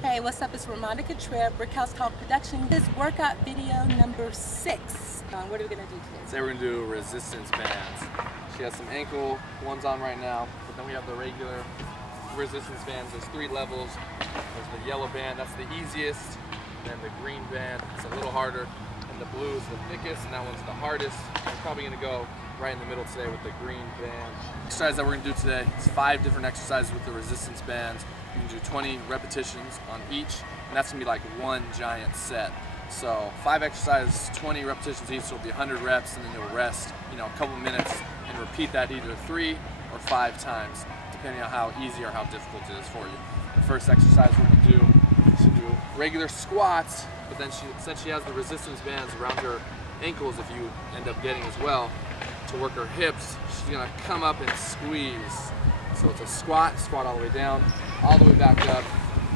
Hey, what's up? It's Ramonica Tripp, Brickhouse Talk Production. This workout video number 6. What are we going to do today? Today we're going to do resistance bands. She has some ankle ones on right now, but then we have the regular resistance bands. There's 3 levels. There's the yellow band, that's the easiest. Then the green band, it's a little harder. And the blue is the thickest, and that one's the hardest. We're probably going to go right in the middle today with the green band. Exercise that we're going to do today is 5 different exercises with the resistance bands. You can do 20 repetitions on each, and that's going to be like one giant set. So 5 exercises, 20 repetitions each, so it'll be 100 reps, and then you'll rest, a couple minutes, and repeat that either 3 or 5 times, depending on how easy or how difficult it is for you. The first exercise we're going to do, she'll do regular squats, but then since she has the resistance bands around her ankles, if you end up getting as well, to work her hips, she's going to come up and squeeze. So it's a squat all the way down, all the way back up,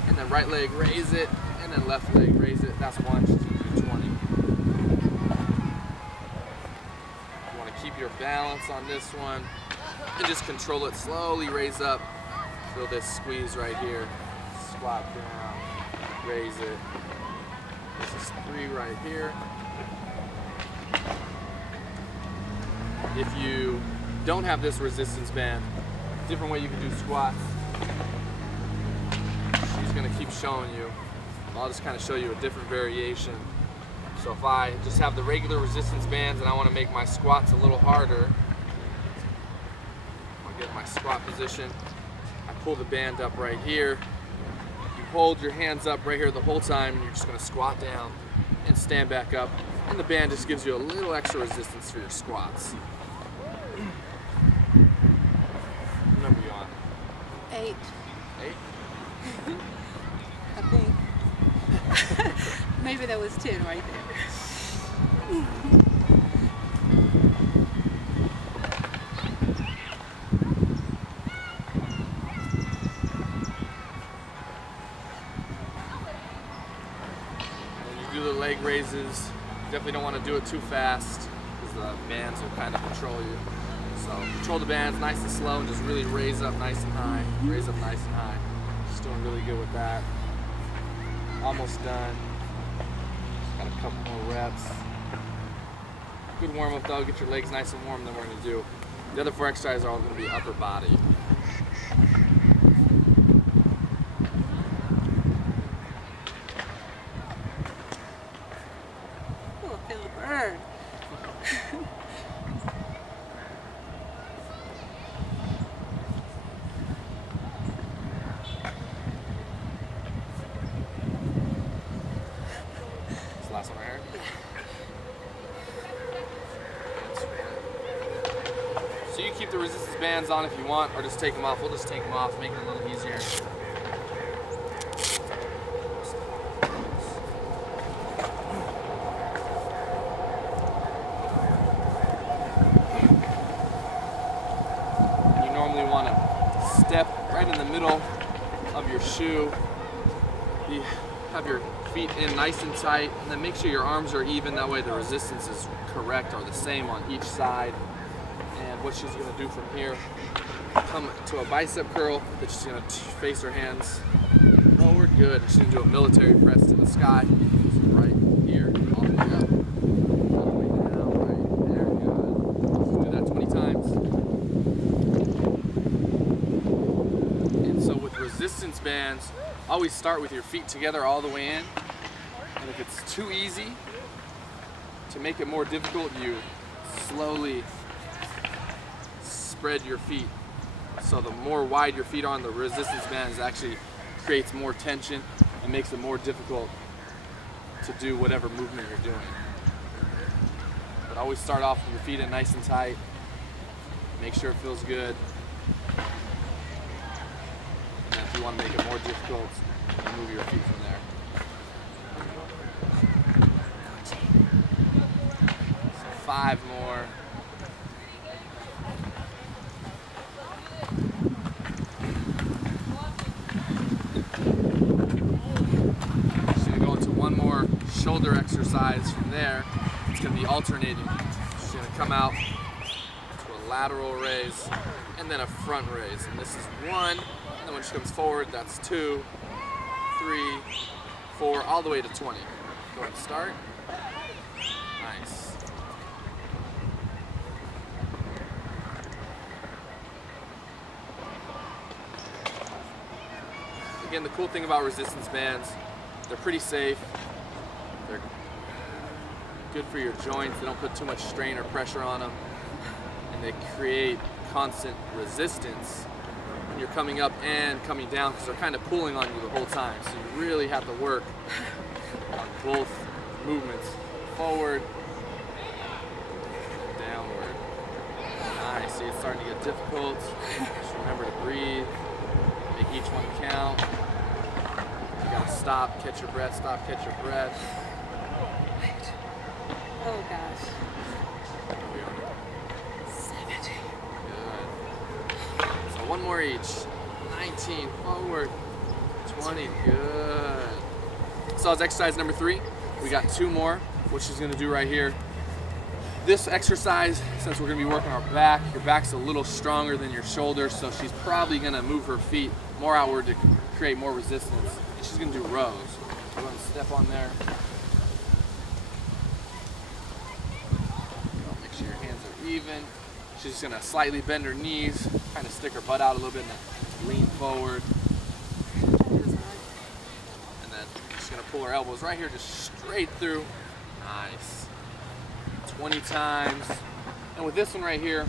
and then right leg raise it, and then left leg raise it. That's 1, she's going to do 20. You want to keep your balance on this one, and just control it, slowly raise up. Feel this squeeze right here. Squat down, raise it. This is 3 right here. If you don't have this resistance band, different way you can do squats. She's going to keep showing you. I'll just kind of show you a different variation. So if I just have the regular resistance bands and I want to make my squats a little harder, I'll get my squat position. I pull the band up right here. You hold your hands up right here the whole time, and you're just going to squat down and stand back up. And the band just gives you a little extra resistance for your squats. What number are you on? 8. 8? I think. Maybe that was 10 right there. When you do the leg raises, definitely don't want to do it too fast because the bands will kind of control you. So control the bands nice and slow and just really raise up nice and high. Raise up nice and high. Just doing really good with that. Almost done. Just got a couple more reps. Good warm up though. Get your legs nice and warm. Then we're going to do the other 4 exercises are all going to be upper body. Oh, I feel the burn. Last one right here. So you keep the resistance bands on if you want, or just take them off. We'll just take them off, make it a little easier. You normally want to step right in the middle of your shoe. You have your feet in nice and tight, and then make sure your arms are even, that way the resistance is correct or the same on each side. And what she's going to do from here, come to a bicep curl, that she's going to face her hands forward, good. She's going to do a military press to the sky, right here, all the way up, all the way down, right there, good. She'll do that 20 times. And so with resistance bands, always start with your feet together all the way in, and if it's too easy, to make it more difficult, you slowly spread your feet. So the more wide your feet are on the resistance bands actually creates more tension and makes it more difficult to do whatever movement you're doing. But always start off with your feet in nice and tight. Make sure it feels good. And if you want to make it more difficult, you move your feet from there. So 5 more. Just going to go into one more shoulder exercise from there. It's going to be alternating. She's going to come out to a lateral raise and then a front raise. And this is 1. And then when she comes forward, that's 2, 3, 4, all the way to 20. Go ahead and start. Nice. Again, the cool thing about resistance bands, they're pretty safe. They're good for your joints. They don't put too much strain or pressure on them. And they create constant resistance when you're coming up and coming down, because they're kind of pulling on you the whole time. So you really have to work on both movements, forward, downward. Nice, see, it's starting to get difficult. Just remember to breathe, make each one count. You gotta stop, catch your breath, stop, catch your breath. Oh gosh. 70. Good. So one more each. 19, forward. 20, good. So it's exercise number 3. We got 2 more, which she's gonna do right here. This exercise, since we're gonna be working our back, your back's a little stronger than your shoulders, so she's probably gonna move her feet more outward to create more resistance. And she's gonna do rows. Go ahead and step on there. Make sure your hands are even. She's just gonna slightly bend her knees, kind of stick her butt out a little bit, and then lean forward. And then she's gonna pull her elbows right here, just straight through. Nice. 20 times. And with this one right here,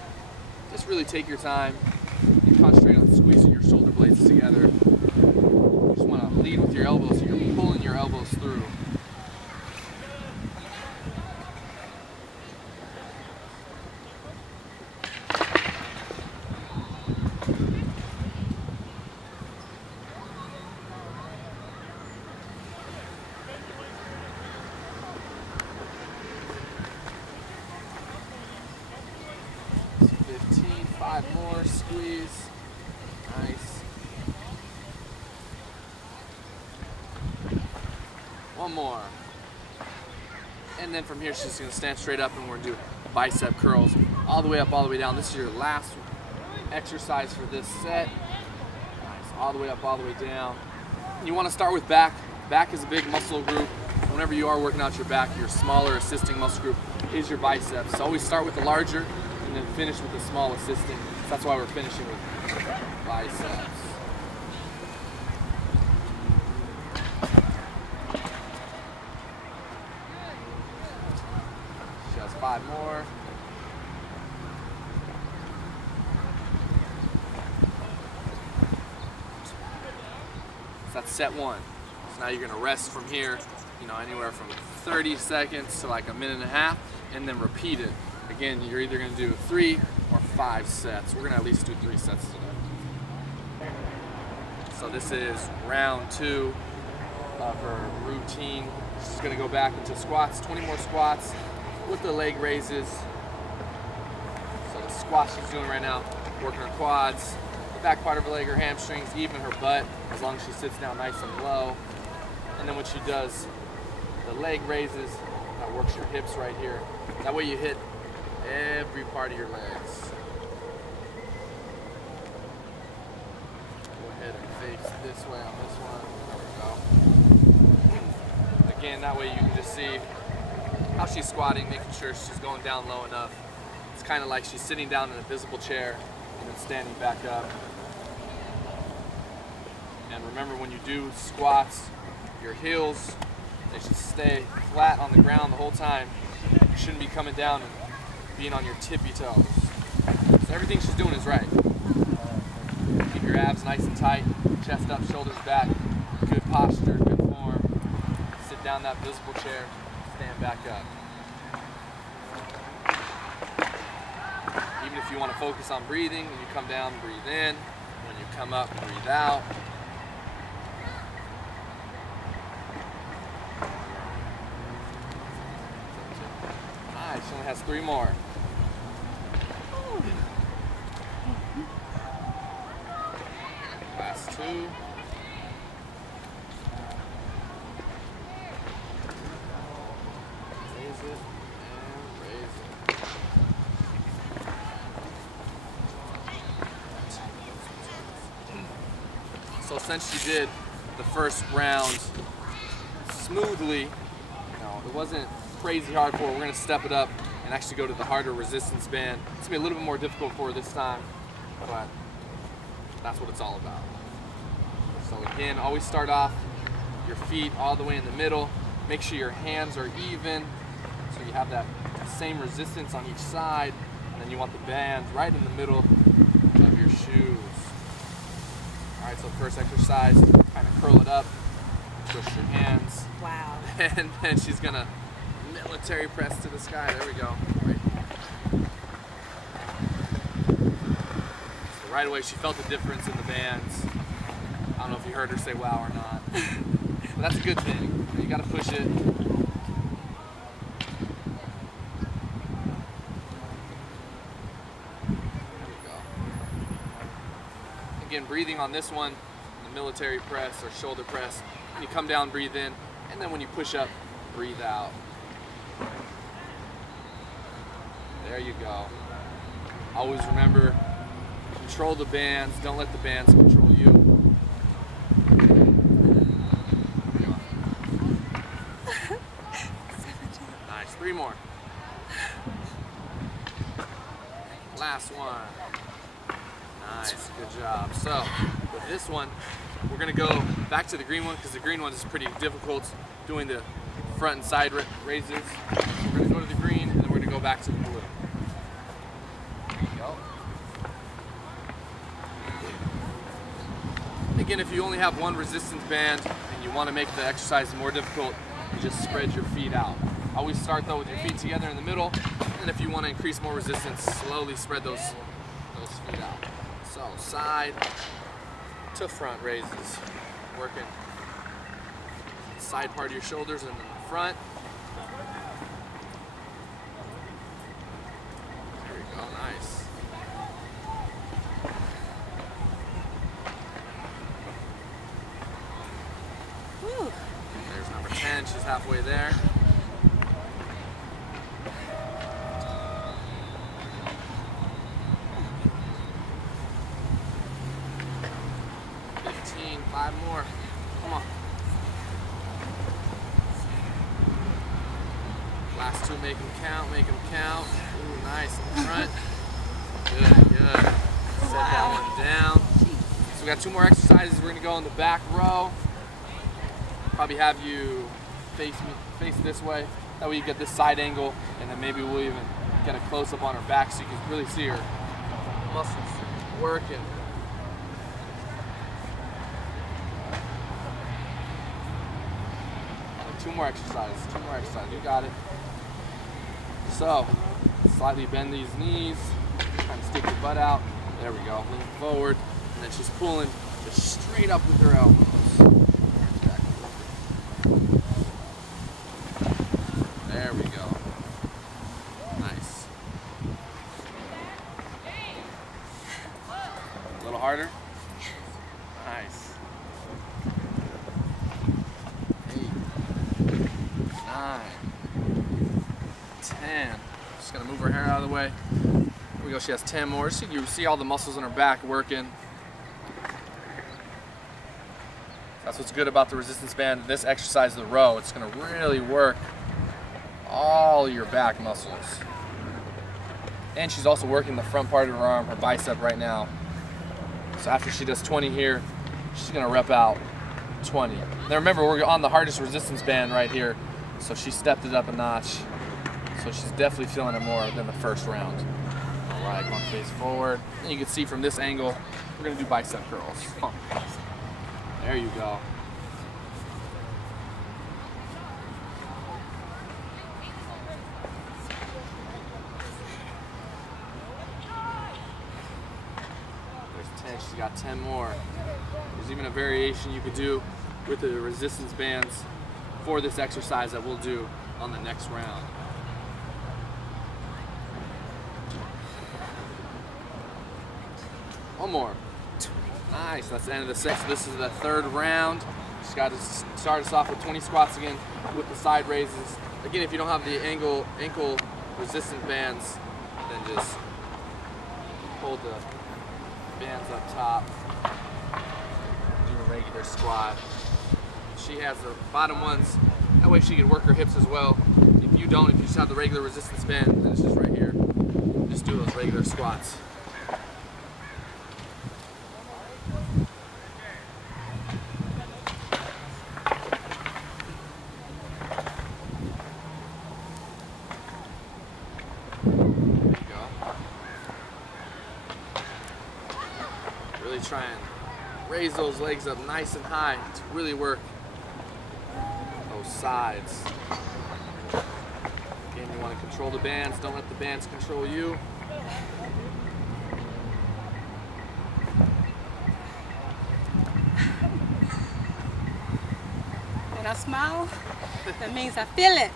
just really take your time and concentrate on squeezing your shoulder blades together. You just want to lead with your elbows, so you're pulling your elbows through. Five more, squeeze. Nice. One more. And then from here, she's just gonna stand straight up and we're gonna do bicep curls all the way up, all the way down. This is your last exercise for this set. Nice, all the way up, all the way down. And you wanna start with back. Back is a big muscle group. Whenever you are working out your back, your smaller assisting muscle group is your biceps. So always start with the larger, and then finish with the small assisting. So that's why we're finishing with biceps. She has 5 more. So that's set 1. So now you're gonna rest from here, you know, anywhere from 30 seconds to like a minute and a half, and then repeat it. Again, you're either gonna do 3 or 5 sets. We're gonna at least do 3 sets today. So this is round 2 of her routine. She's gonna go back into squats, 20 more squats with the leg raises. So the squats she's doing right now, working her quads, the back part of her leg, her hamstrings, even her butt, as long as she sits down nice and low. And then when she does the leg raises, that works your hips right here. That way you hit every part of your legs. Go ahead and face this way on this one. There we go. Again, that way you can just see how she's squatting, making sure she's going down low enough. It's kind of like she's sitting down in a visible chair and then standing back up. And remember, when you do squats, your heels, they should stay flat on the ground the whole time. You shouldn't be coming down and being on your tippy toes. So everything she's doing is right. Keep your abs nice and tight, chest up, shoulders back, good posture, good form. Sit down in that visible chair, stand back up. Even if you want to focus on breathing, when you come down, breathe in. When you come up, breathe out. She only has 3 more. Last 2. Raise it and raise it. So since she did the first round smoothly. You know, it wasn't crazy hard for her. We're gonna step it up and actually go to the harder resistance band. It's gonna be a little bit more difficult for her this time, but that's what it's all about. So again, always start off your feet all the way in the middle. Make sure your hands are even, so you have that same resistance on each side, and then you want the band right in the middle of your shoes. All right, so first exercise, kind of curl it up, push your hands. Wow. And then she's gonna military press to the sky. There we go. Right. So right away, she felt the difference in the bands. I don't know if you heard her say wow or not, but that's a good thing. You gotta push it. Again, breathing on this one, the military press or shoulder press. When you come down, breathe in, and then when you push up, breathe out. There you go. Always remember, control the bands, don't let the bands control you. Nice, 3 more. Last one. Nice, good job. So, with this one, we're gonna go back to the green one because the green one is pretty difficult doing the front and side raises. So we're gonna go to the green and then we're gonna go back to the blue. There you go. Again, if you only have one resistance band and you want to make the exercise more difficult, you just spread your feet out. Always start though with your feet together in the middle, and if you want to increase more resistance, slowly spread those feet out. So side to front raises, working the side part of your shoulders and then the front. There we go, nice. Whew. There's number 10, she's halfway there. Five more. Come on. Last 2, make them count, make them count. Ooh, nice in the front. Good, good. Set that one down. So we got 2 more exercises. We're gonna go in the back row. Probably have you face this way. That way you get this side angle, and then maybe we'll even get a close up on her back so you can really see her muscles working. 2 more exercises, 2 more exercises, you got it. So, slightly bend these knees, kind of stick your butt out. There we go, lean forward, and then she's pulling just straight up with her elbows. There we go. Nice. A little harder. Nice. 9, 10. Just gonna move her hair out of the way. Here we go, she has 10 more. So you see all the muscles in her back working. That's what's good about the resistance band. This exercise, the row, it's gonna really work all your back muscles. And she's also working the front part of her arm, her bicep right now. So after she does 20 here, she's gonna rep out 20. Now remember, we're on the hardest resistance band right here. So she stepped it up a notch. So she's definitely feeling it more than the first round. All right, going face forward. And you can see from this angle, we're gonna do bicep curls. There you go. There's 10, she's got 10 more. There's even a variation you could do with the resistance bands for this exercise that we'll do on the next round. One more. Nice, that's the end of the set. So this is the 3rd round. Just got to start us off with 20 squats again with the side raises. Again, if you don't have the ankle resistance bands, then just hold the bands up top. Do a regular squat. She has the bottom ones. That way she can work her hips as well. If you don't, if you just have the regular resistance band, then it's just right here. Just do those regular squats. Really try and raise those legs up nice and high to really work those sides. Again, you want to control the bands, don't let the bands control you. When I smile, that means I feel it.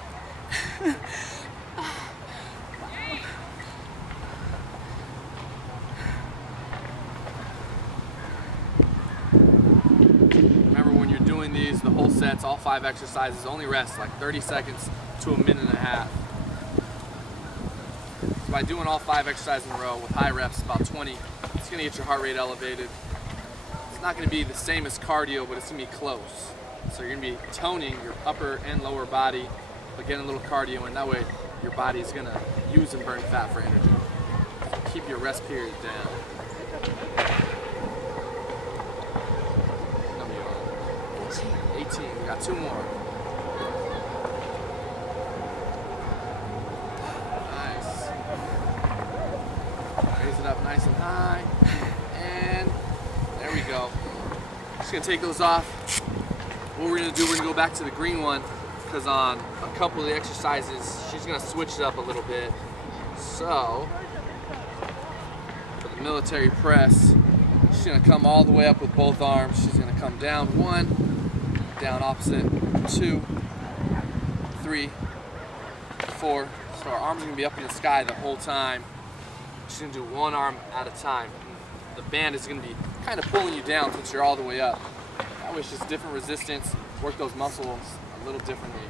Remember, when you're doing these, the whole sets, all 5 exercises, only rest like 30 seconds to a minute and a half. So by doing all 5 exercises in a row with high reps, about 20, it's going to get your heart rate elevated. It's not going to be the same as cardio, but it's going to be close. So you're going to be toning your upper and lower body, but getting a little cardio, and that way your body is going to use and burn fat for energy. So keep your rest period down. 18, we got 2 more. Nice. Raise it up nice and high. And there we go. Just gonna take those off. What we're gonna do, we're gonna go back to the green one, because on a couple of the exercises, she's gonna switch it up a little bit. So, for the military press, she's gonna come all the way up with both arms. She's gonna come down 1, down opposite, 2, 3, 4. So our arms are gonna be up in the sky the whole time. She's gonna do 1 arm at a time. The band is gonna be kind of pulling you down since you're all the way up. That way it's just different resistance, work those muscles a little differently.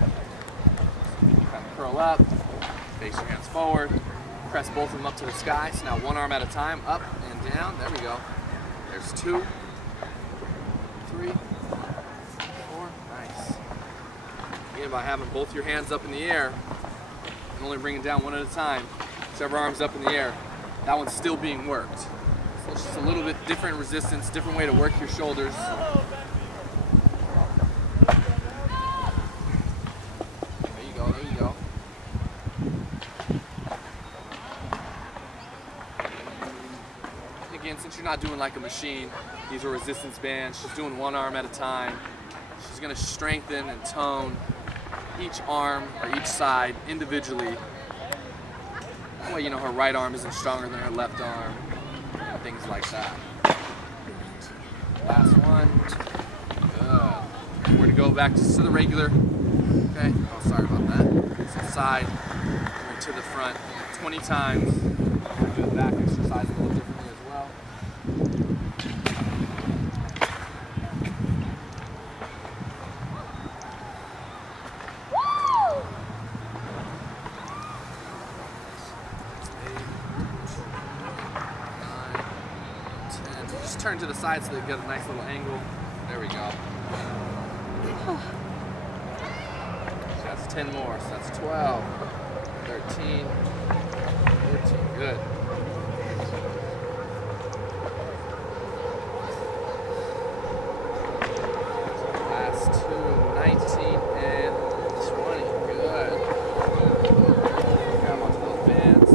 So kind of curl up, face your hands forward, press both of them up to the sky. So now 1 arm at a time, up and down. There we go. There's 2, 3, 4, nice. Again, by having both your hands up in the air and only bringing down 1 at a time, whichever arm's up in the air, that one's still being worked. So it's just a little bit different resistance, different way to work your shoulders. There you go, there you go. Again, since you're not doing like a machine, these are resistance bands. She's doing 1 arm at a time. She's gonna strengthen and tone each arm or each side individually. That way, you know, her right arm isn't stronger than her left arm, and things like that. Last one. Good. We're gonna go back to the regular. Okay. Oh, sorry about that. So side, and to the front 20 times. We'll do the back exercise a little differently as well. Just turn to the side so they get a nice little angle. There we go. So that's 10 more. So that's 12, 13, 14. Good. Last 2, 19 and 20. Good. Grab onto those bands.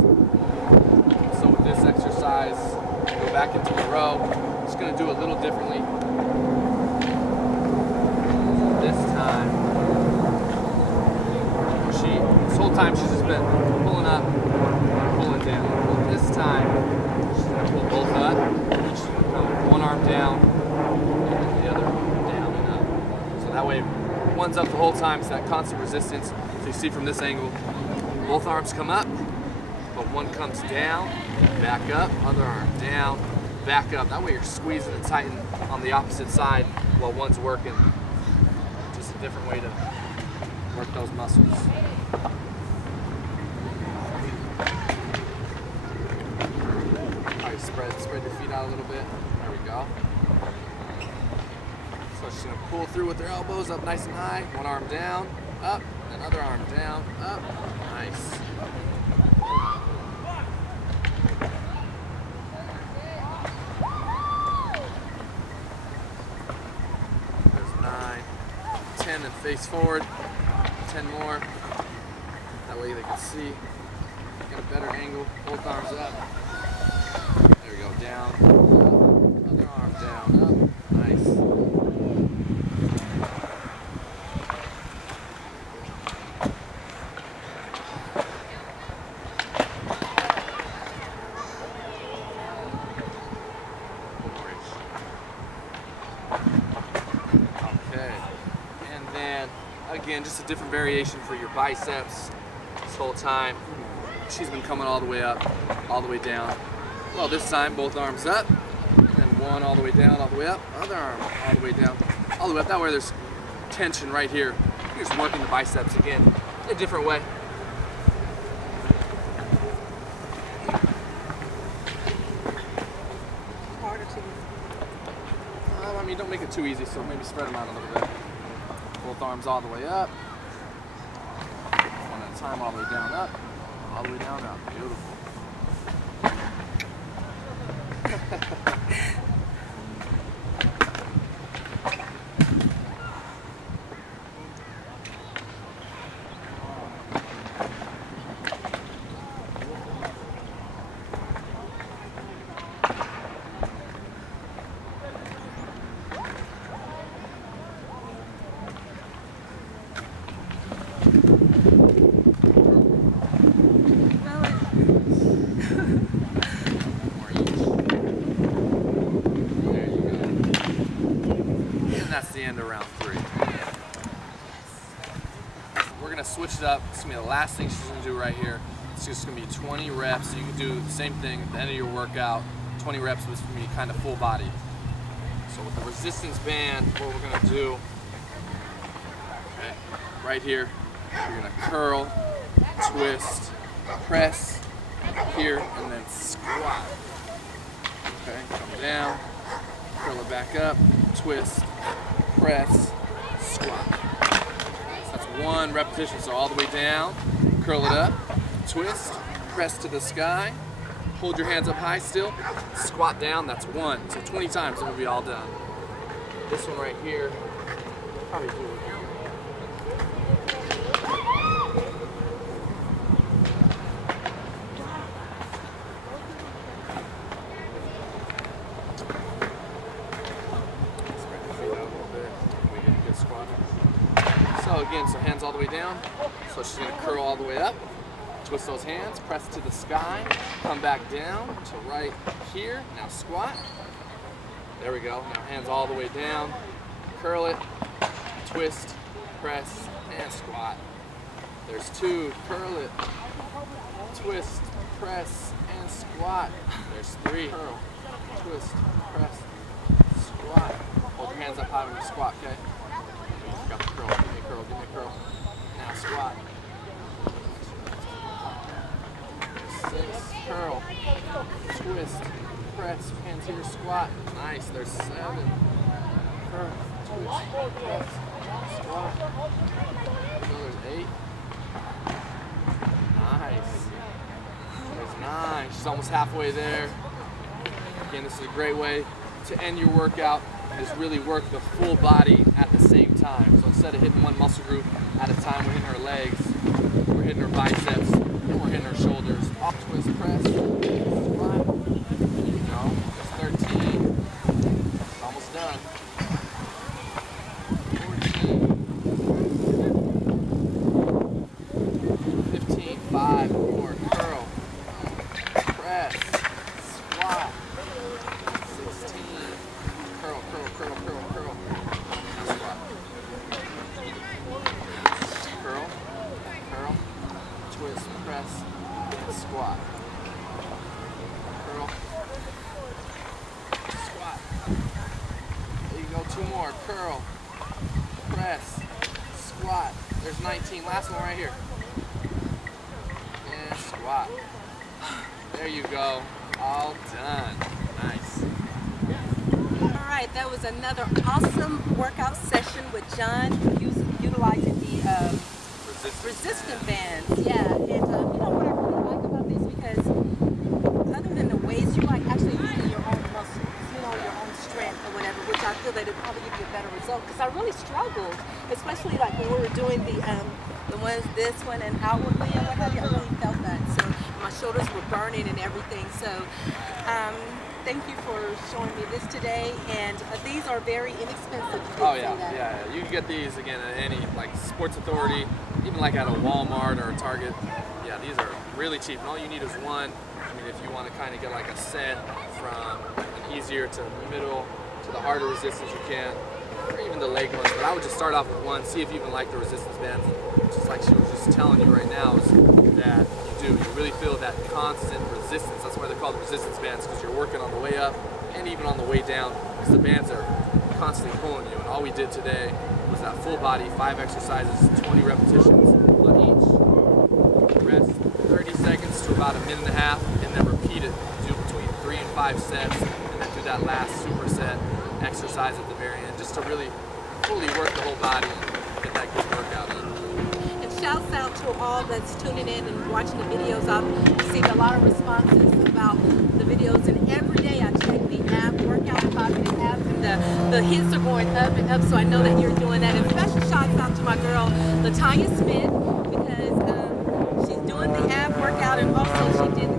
So with this exercise, go back into the row. Just gonna do it a little differently. This time, this whole time she's just been pulling up, pulling down. But this time, she's gonna pull both up. She's gonna come 1 arm down, and the other down and up. So that way, one's up the whole time. It's that constant resistance. So you see from this angle, both arms come up, but one comes down, back up, other arm down, back up. That way you're squeezing and tightening on the opposite side while one's working. Just a different way to work those muscles. All right, spread your feet out a little bit. There we go. So she's gonna pull through with her elbows up nice and high. One arm down, up, and other arm down, up. Nice. There's 9, 10, and face forward. 10 more. That way they can see. Get a better angle. Both arms up. There we go. Down. Up. Other arm down. Up. Nice. Okay. And then again, just a different variation for your biceps. This whole time, she's been coming all the way up, all the way down. Well, this time, both arms up, and then one all the way down, all the way up, other arm all the way down, all the way up. That way there's tension right here. You're just working the biceps again, in a different way. Harder to use. I mean, don't make it too easy, so maybe spread them out a little bit. Both arms all the way up. One at a time, all the way down, up. All the way down, up. Beautiful. That's the end of round 3. We're gonna switch it up. It's gonna be the last thing she's gonna do right here. It's just gonna be 20 reps. You can do the same thing at the end of your workout. 20 reps was gonna be kind of full body. So with the resistance band, what we're gonna do, okay, right here, you're gonna curl, twist, press, here, and then squat. Okay, come down, curl it back up, twist, press, squat. So that's 1 repetition. So all the way down, curl it up, twist, press to the sky, hold your hands up high still, squat down, that's 1. So 20 times and we'll be all done. This one right here, probably do it. So again, so hands all the way down. So she's gonna curl all the way up, twist those hands, press to the sky, come back down to right here. Now squat. There we go. Now hands all the way down, curl it, twist, press, and squat. There's 2, curl it, twist, press, and squat. There's 3, curl, twist, press, squat. Hold your hands up high when you squat, okay? Got the curl, give me a curl, give me a curl. Now squat. 6, curl, twist, press, hands here, squat. Nice, there's 7. Curl, twist, press, squat. There's 8. Nice. There's 9. She's almost halfway there. Again, this is a great way to end your workout. Is really work the full body at the same time. So instead of hitting one muscle group at a time, we're hitting her legs, we're hitting her biceps, and we're hitting her shoulders. Off twist, press, squat. There you go. That's 13. It's almost done. 14. 15. 5 more. Curl. Press. Squat. 16. Curl, curl, curl, curl, curl. Now squat. Curl, curl, twist, press, and squat. Curl, squat. There you go, 2 more. Curl, press, squat. There's 19. Last one right here. And squat. There you go. All done. Nice. right, that was another awesome workout session with John, utilizing the resistance bands. Yeah, and you know what I really like about this, because other than the weights, you like actually using your own muscles, you know, your own strength or whatever, which I feel that it probably give you a better result. Because I really struggled, especially like when we were doing the ones, this one and outwardly and what have you. I really felt that. So my shoulders were burning and everything. So thank you for showing me this today. And these are very inexpensive. Oh yeah, yeah. You can get these again at any like Sports Authority, even like at a Walmart or a Target. Yeah, these are really cheap, and all you need is one. I mean, if you want to kind of get like a set from an easier to middle to the harder resistance, you can, or even the leg ones. But I would just start off with one, see if you even like the resistance bands. Just like she was just telling you right now, is that you really feel that constant resistance. That's why they're called resistance bands, because you're working on the way up and even on the way down, because the bands are constantly pulling you. And all we did today was that full body, 5 exercises, 20 repetitions on each. Rest 30 seconds to about a minute and a half, and then repeat it. Do between 3 and 5 sets, and then do that last superset exercise at the very end, just to really fully work the whole body and get that good workout in. And shouts out to all that's tuning in and watching the videos. I've received a lot of responses about the videos, and every day I check the app, workout 5-minute app, and the hits are going up and up, so I know that you're doing that. And special shouts out to my girl, LaTanya Smith, because she's doing the ab workout, and also she did